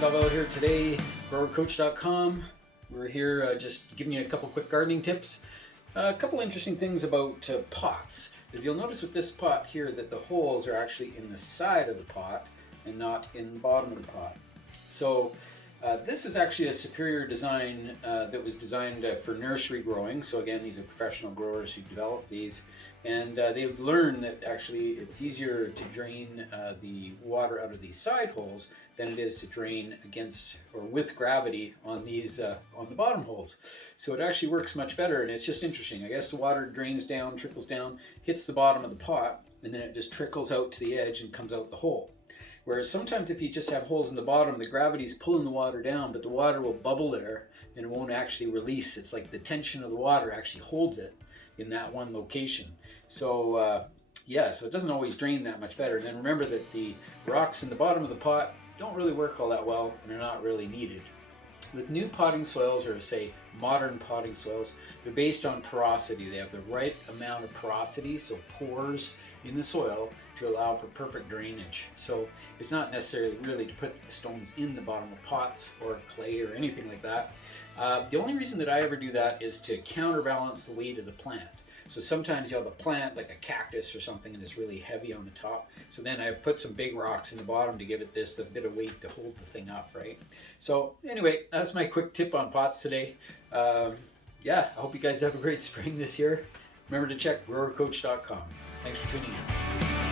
Sal out here today, growercoach.com. We're here just giving you a couple quick gardening tips. A couple interesting things about pots. As you'll notice with this pot here that the holes are actually in the side of the pot and not in the bottom of the pot. So this is actually a superior design that was designed for nursery growing. So again, these are professional growers who developed these, and they've learned that actually it's easier to drain the water out of these side holes than it is to drain against or with gravity on these on the bottom holes. So it actually works much better, and it's just interesting. I guess the water drains down, trickles down, hits the bottom of the pot, and then it just trickles out to the edge and comes out the hole. Whereas sometimes if you just have holes in the bottom, the gravity's pulling the water down, but the water will bubble there and it won't actually release. It's like the tension of the water actually holds it in that one location. So so it doesn't always drain that much better. And then remember that the rocks in the bottom of the pot don't really work all that well and are not really needed. With new potting soils, or say modern potting soils, they're based on porosity. They have the right amount of porosity, so pores in the soil, to allow for perfect drainage. So it's not necessarily really to put the stones in the bottom of pots or clay or anything like that. The only reason that I ever do that is to counterbalance the weight of the plant. So sometimes you have a plant like a cactus or something and it's really heavy on the top. So then I put some big rocks in the bottom to give it this a bit of weight to hold the thing up, right? So anyway, that's my quick tip on pots today. I hope you guys have a great spring this year. Remember to check growercoach.com. Thanks for tuning in.